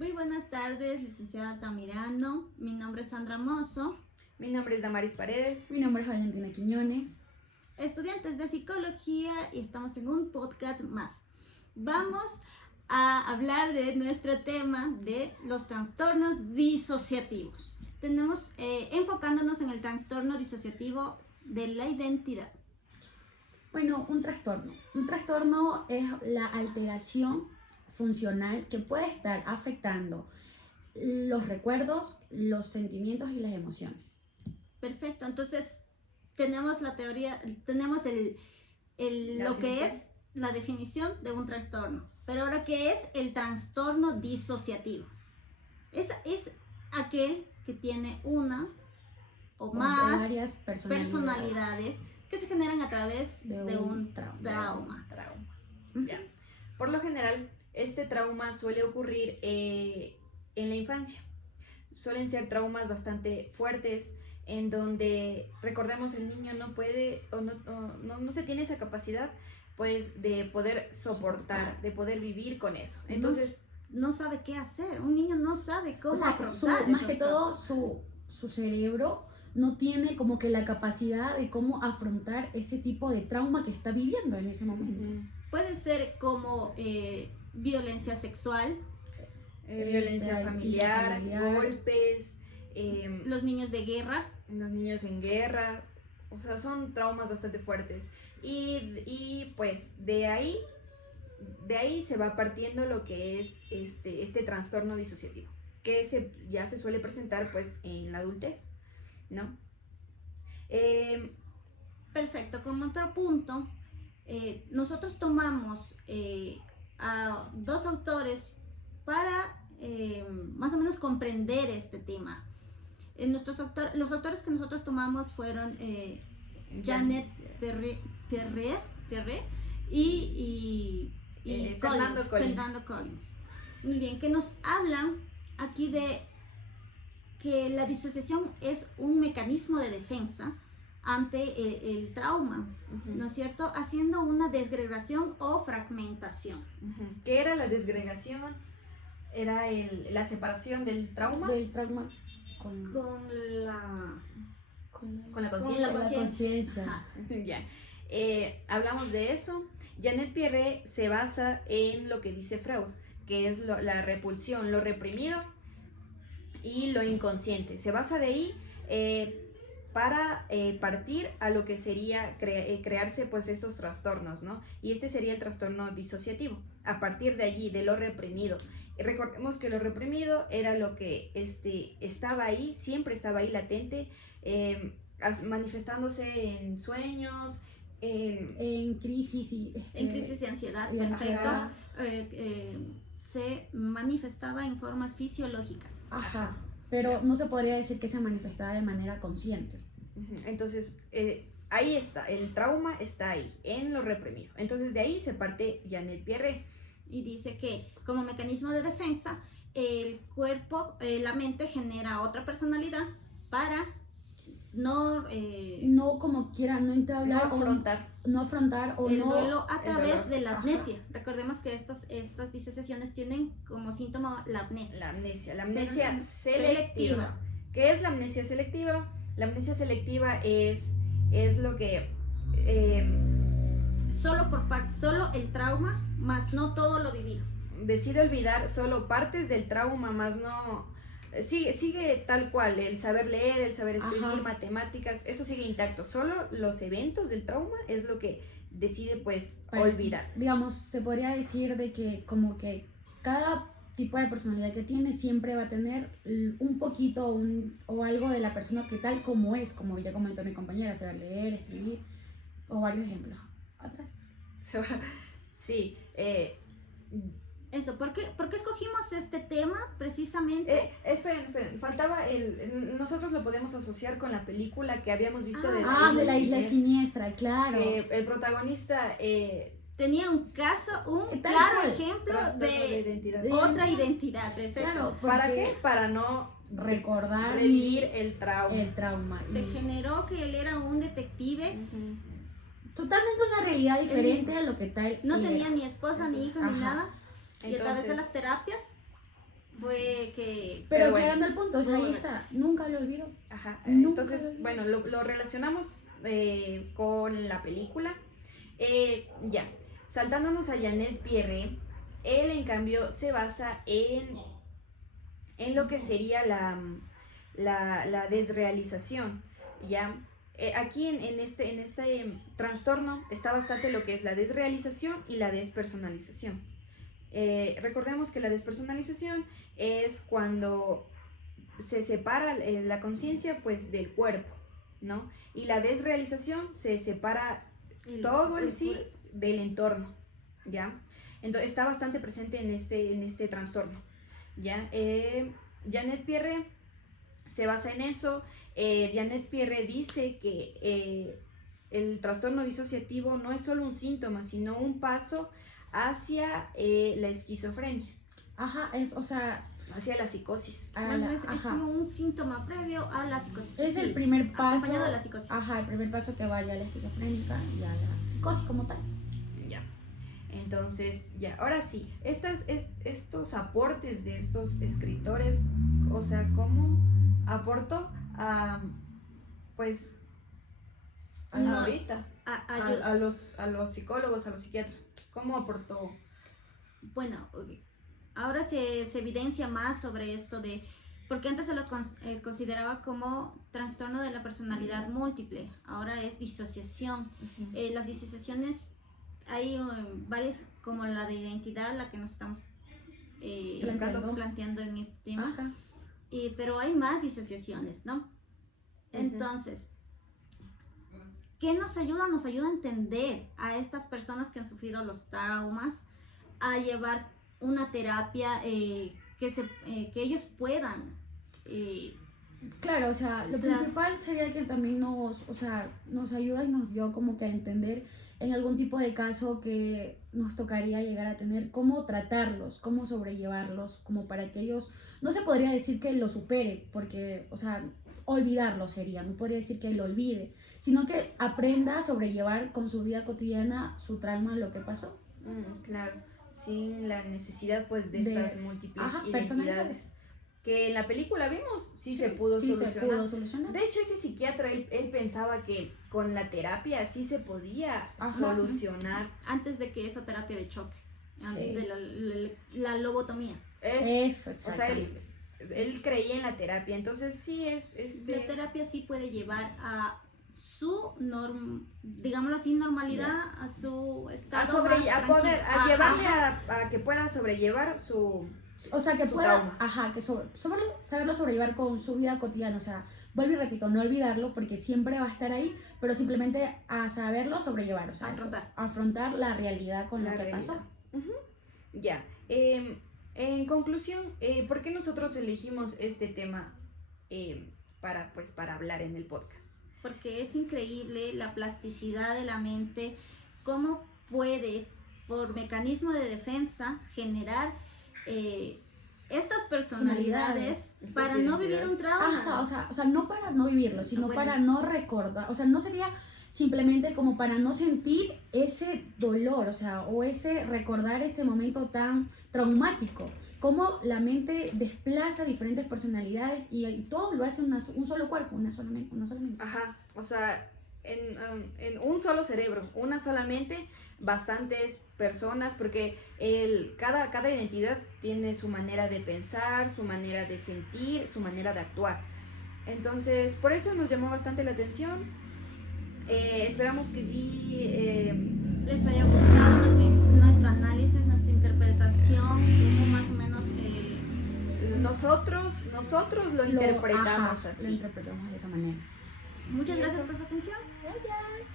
Muy buenas tardes, licenciada Altamirano. Mi nombre es Sandra Mozo. Mi nombre es Damaris Paredes. Mi nombre es Valentina Quiñones. Estudiantes de psicología y estamos en un podcast más. Vamos a hablar de nuestro tema de los trastornos disociativos. Tenemos enfocándonos en el trastorno disociativo de la identidad. Bueno, un trastorno. Un trastorno es la alteración funcional que puede estar afectando los recuerdos, los sentimientos y las emociones. Perfecto, entonces tenemos la teoría, tenemos lo que es la definición de un trastorno. Pero ahora, ¿qué es el trastorno disociativo? Es aquel que tiene una o más varias personalidades que se generan a través de un trauma. Ya. Por lo general, este trauma suele ocurrir en la infancia. Suelen ser traumas bastante fuertes, en donde, recordemos, el niño no puede o no se tiene esa capacidad pues de poder soportar, de poder vivir con eso. Entonces no sabe qué hacer. Un niño no sabe cómo afrontar más que todo su cerebro no tiene como que la capacidad de cómo afrontar ese tipo de trauma que está viviendo en ese momento. Puede ser como violencia sexual, violencia familiar, golpes, los niños de guerra. Los niños en guerra, o sea, son traumas bastante fuertes. Y pues de ahí se va partiendo lo que es este trastorno disociativo, que ya se suele presentar pues en la adultez, ¿no? Perfecto, como otro punto, nosotros tomamos a dos autores para más o menos comprender este tema. Los autores que nosotros tomamos fueron Janet Perret y Fernando Collins. Muy bien, que nos hablan aquí de que la disociación es un mecanismo de defensa ante el trauma, ¿no es cierto? Haciendo una desgregación o fragmentación. ¿Qué era la desgregación? Era la separación del trauma. Del trauma con la conciencia. Ya. Hablamos de eso. Janet Pierre se basa en lo que dice Freud, que es la repulsión, lo reprimido y lo inconsciente. Se basa de ahí para partir a lo que sería crearse pues estos trastornos, ¿no? Y este sería el trastorno disociativo, a partir de allí, de lo reprimido. Recordemos que lo reprimido era lo que estaba ahí, siempre estaba ahí latente, manifestándose en sueños, en crisis y ansiedad, perfecto. Se manifestaba en formas fisiológicas. Ajá, pero no se podría decir que se manifestaba de manera consciente. Entonces, ahí está, el trauma está ahí, en lo reprimido. Entonces, de ahí se parte Janet Pierre. Y dice que como mecanismo de defensa, el cuerpo, la mente genera otra personalidad para no como quiera, no entablar, no afrontar o el no duelo a través de la amnesia. Ajá. Recordemos que estas disociaciones tienen como síntoma la amnesia. La amnesia selectiva. ¿Qué es la amnesia selectiva? La amnesia selectiva es lo que solo el trauma, más no todo lo vivido. Decide olvidar solo partes del trauma, más no sigue tal cual, el saber leer, el saber escribir, ajá, matemáticas, eso sigue intacto. Solo los eventos del trauma es lo que decide pues olvidar. Digamos, se podría decir de que como que cada tipo de personalidad que tiene siempre va a tener un poquito o algo de la persona que tal como es, como ya comentó mi compañera, saber leer, escribir, o varios ejemplos. Atrás. Sí. Eso, ¿por qué escogimos este tema precisamente? Esperen, faltaba nosotros lo podemos asociar con la película que habíamos visto de la Isla Siniestra, claro. El protagonista tenía un claro ejemplo de identidad. Otra identidad, perfecto. Claro, ¿para qué? Para no revivir el trauma. Se generó que él era un detective. Totalmente una realidad diferente a lo que tal. No tenía ni esposa, ni hijos, ni nada. Y a través de las terapias fue que... Pero bueno. aclarando el punto, o sea, ahí Bueno. está, nunca lo olvido. Ajá, Nunca entonces, lo- bueno, lo relacionamos con la película. Ya, saltándonos a Janet Pierre, él en cambio se basa en lo que sería la desrealización, ¿ya? Aquí en este trastorno está bastante lo que es la desrealización y la despersonalización. Recordemos que la despersonalización es cuando se separa la conciencia pues del cuerpo, ¿no? Y la desrealización se separa todo en sí del entorno, ¿ya? Entonces está bastante presente en este trastorno, ¿ya? Janet Pierre se basa en eso. Janet Pierre dice que el trastorno disociativo no es solo un síntoma, sino un paso hacia la esquizofrenia, Ajá, es, o sea, hacia la psicosis. a Más la- bien es ajá. como un síntoma previo a la psicosis. Es el primer paso. Acompañado de la psicosis. Ajá, el primer paso que vaya a la esquizofrénica y a la psicosis como tal. Ya. Entonces, ya, ahora sí, estos aportes de estos escritores, o sea, ¿cómo aportó a, pues, a la No, ahorita, Ayu- a los psicólogos, a los psiquiatras? ¿Cómo aportó? Bueno, ahora se evidencia más sobre esto de, porque antes se lo consideraba como trastorno de la personalidad múltiple, ahora es disociación. Las disociaciones, hay varias, como la de identidad, la que nos estamos planteando en este tema, Ajá. pero hay más disociaciones, ¿no? Entonces, ¿qué nos ayuda? Nos ayuda a entender a estas personas que han sufrido los traumas, a llevar una terapia que ellos puedan. Claro, o sea, lo Claro. principal sería que también nos ayuda y nos dio como que a entender en algún tipo de caso que nos tocaría llegar a tener, cómo tratarlos, cómo sobrellevarlos, como para que ellos, no se podría decir que lo supere, porque, o sea, olvidarlo sería, no podría decir que lo olvide, sino que aprenda a sobrellevar con su vida cotidiana su trauma, lo que pasó. Claro, sin la necesidad pues de De- estas múltiples Ajá, identidades. personalidades. Que en la película vimos, sí se pudo sí solucionar. se pudo solucionar. De hecho, ese psiquiatra, él pensaba que con la terapia sí se podía Ajá. solucionar. Antes de que esa terapia de choque, antes Sí. de la lobotomía. Eso, O sea, exactamente. él creía en la terapia, entonces sí es... La terapia sí puede llevar a su digámoslo así, normalidad, a su estado más tranquilo. llevarle a que pueda sobrellevar su... O sea, que su pueda, trauma. ajá, que saberlo sobrellevar con su vida cotidiana. O sea, vuelvo y repito, no olvidarlo porque siempre va a estar ahí, pero simplemente a saberlo sobrellevar. O sea, afrontar la realidad con la lo que realidad. pasó. Ujú. Ya. En conclusión, ¿por qué nosotros elegimos este tema para hablar en el podcast? Porque es increíble la plasticidad de la mente, cómo puede, por mecanismo de defensa, generar estas personalidades Estas para no vivir un trauma. Ajá, o sea, no para no vivirlo, sino Bueno. para no recordar. O sea, no sería simplemente como para no sentir ese dolor, o sea, o ese recordar ese momento tan traumático. Cómo la mente desplaza diferentes personalidades y todo lo hace un solo cuerpo, una sola mente. Ajá, o sea, en un solo cerebro, una sola mente, bastantes personas, porque cada identidad tiene su manera de pensar, su manera de sentir, su manera de actuar. Entonces, por eso nos llamó bastante la atención. Esperamos que sí... Les haya gustado nuestro análisis, nuestra interpretación, como más o menos... nosotros lo interpretamos Lo así. interpretamos de esa manera. Muchas Y gracias eso. por su atención. Gracias.